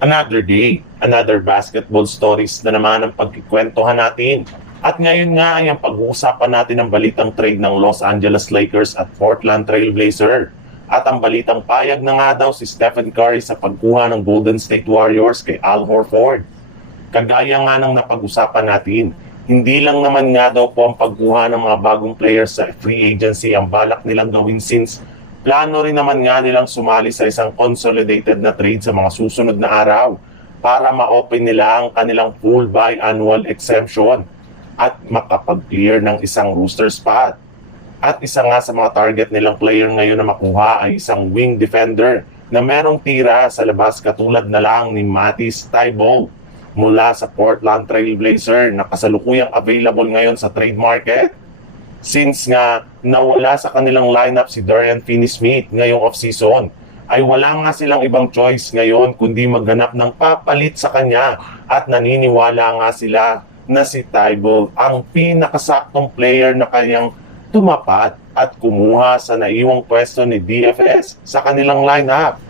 Another day, another basketball stories na naman ang pagkikwentuhan natin. At ngayon nga ay ang pag-uusapan natin ang balitang trade ng Los Angeles Lakers at Portland Trail Blazer. At ang balitang payag na nga daw si Stephen Curry sa pagkuha ng Golden State Warriors kay Al Horford. Kagaya nga ng napag-usapan natin, hindi lang naman nga daw po ang pagkuha ng mga bagong players sa free agency ang balak nilang gawin since plano rin naman nga nilang sumali sa isang consolidated na trade sa mga susunod na araw para ma-open nila ang kanilang full biannual exemption at makapag-clear ng isang roster spot. At isa nga sa mga target nilang player ngayon na makuha ay isang wing defender na merong tira sa labas katulad na lang ni Matisse Thybulle mula sa Portland Trail Blazer na kasalukuyang available ngayon sa trade market. Since nga nawala sa kanilang lineup si Dorian Finney-Smith ngayong off-season, ay wala nga silang ibang choice ngayon kundi maghanap ng papalit sa kanya at naniniwala nga sila na si Thybulle ang pinakasaktong player na kanyang tumapat at kumuha sa naiwang pwesto ni DFS sa kanilang lineup.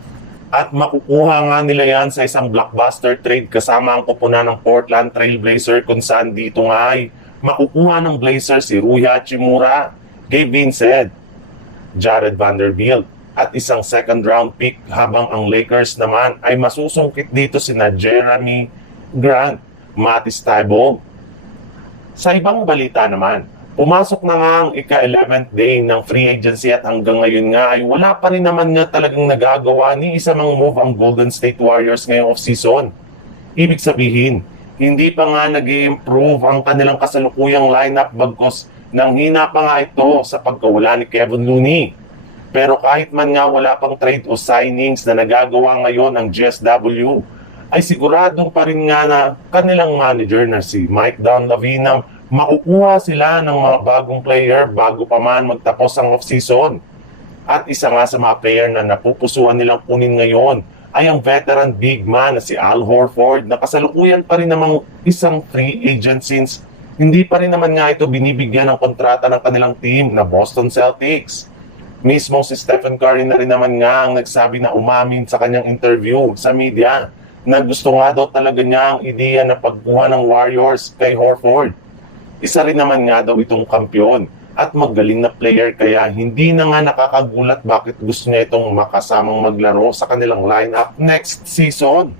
At makukuha nga nila yan sa isang blockbuster trade kasama ang kupunan ng Portland Trail Blazer kung saan dito nga ay makukuha ng Blazers si Rui Hachimura, Gabe Vincent, Jared Vanderbilt at isang second round pick habang ang Lakers naman ay masusungkit dito sina Jeremy Grant, Matisse Thybulle. Sa ibang balita naman, pumasok na nga ang ika-11th day ng free agency at hanggang ngayon nga ay wala pa rin naman nga talagang nagagawa ni isa mang move ang Golden State Warriors ngayong off-season. Ibig sabihin, hindi pa nga nag-i-improve ang kanilang kasalukuyang lineup bagkos nang hina pa nga ito sa pagkawala ni Kevin Looney. Pero kahit man nga wala pang trade o signings na nagagawa ngayon ang GSW, ay siguradong pa rin nga na kanilang manager na si Mike Dunleavy na makukuha sila ng mga bagong player bago pa man magtapos ang off-season. At isa nga sa mga player na napupusuan nilang kunin ngayon ay ang veteran big man na si Al Horford na kasalukuyan pa rin namang isang free agent since hindi pa rin naman nga ito binibigyan ng kontrata ng kanilang team na Boston Celtics. Mismo si Stephen Curry na rin naman nga ang nagsabi na umamin sa kanyang interview sa media na gusto nga daw talaga niya ang ideya na pagkuha ng Warriors kay Horford. Isa rin naman nga daw itong kampyon at magaling na player kaya hindi na nga nakakagulat bakit gusto niya itong makasamang maglaro sa kanilang lineup next season.